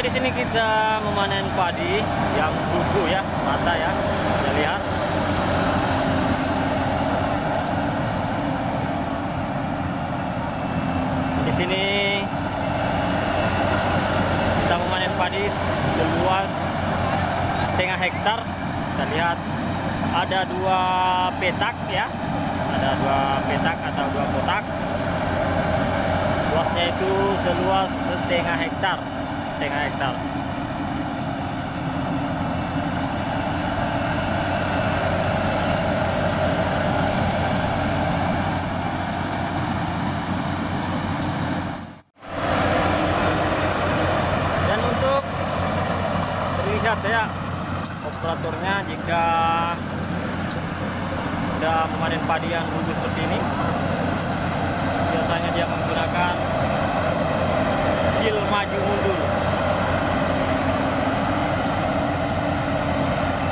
Oke, di sini kita memanen padi yang gugur ya, rata ya. Kita lihat. Di sini kita memanen padi seluas setengah hektar. Kita lihat ada 2 petak ya, ada 2 petak atau 2 kotak. Luasnya itu seluas setengah hektar. Dan untuk terlihat ya operatornya jika sudah memanen padi yang gugur seperti ini, biasanya dia menggunakan skill maju mundur.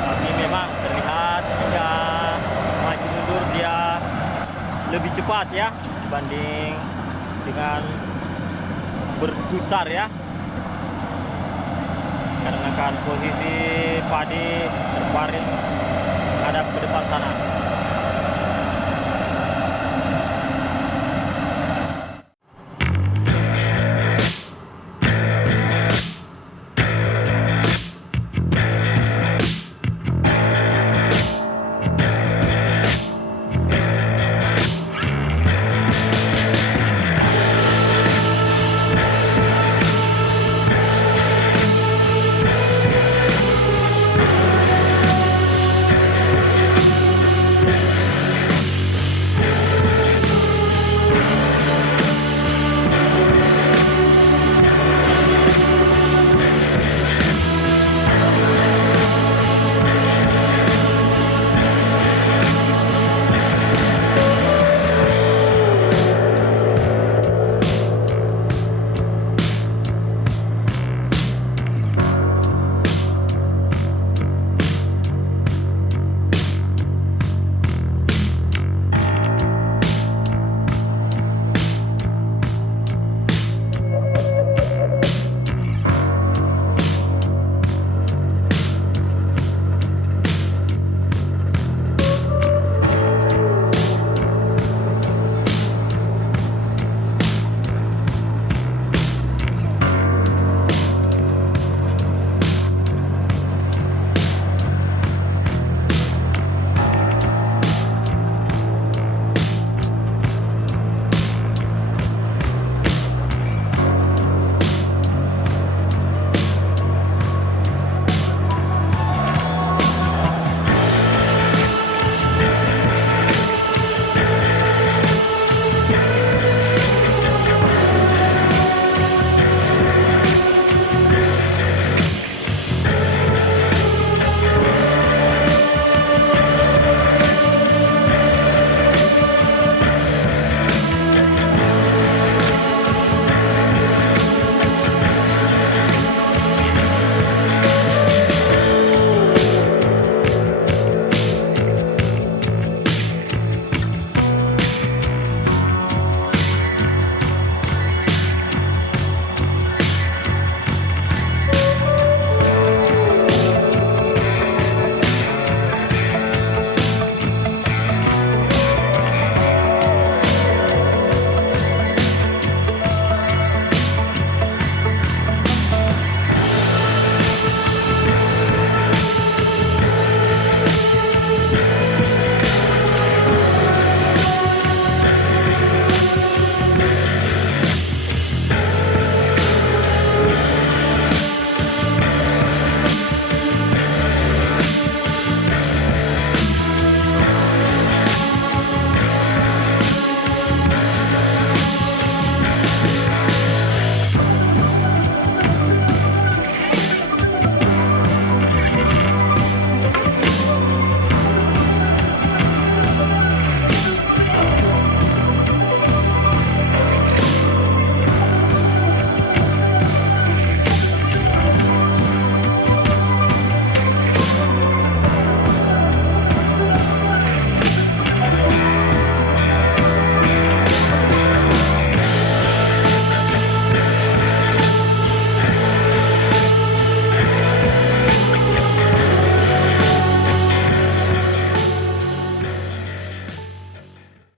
Tapi memang terlihat jika maju mundur dia lebih cepat ya dibanding dengan berputar ya, karena kan posisi padi terbaring menghadap ke depan sana.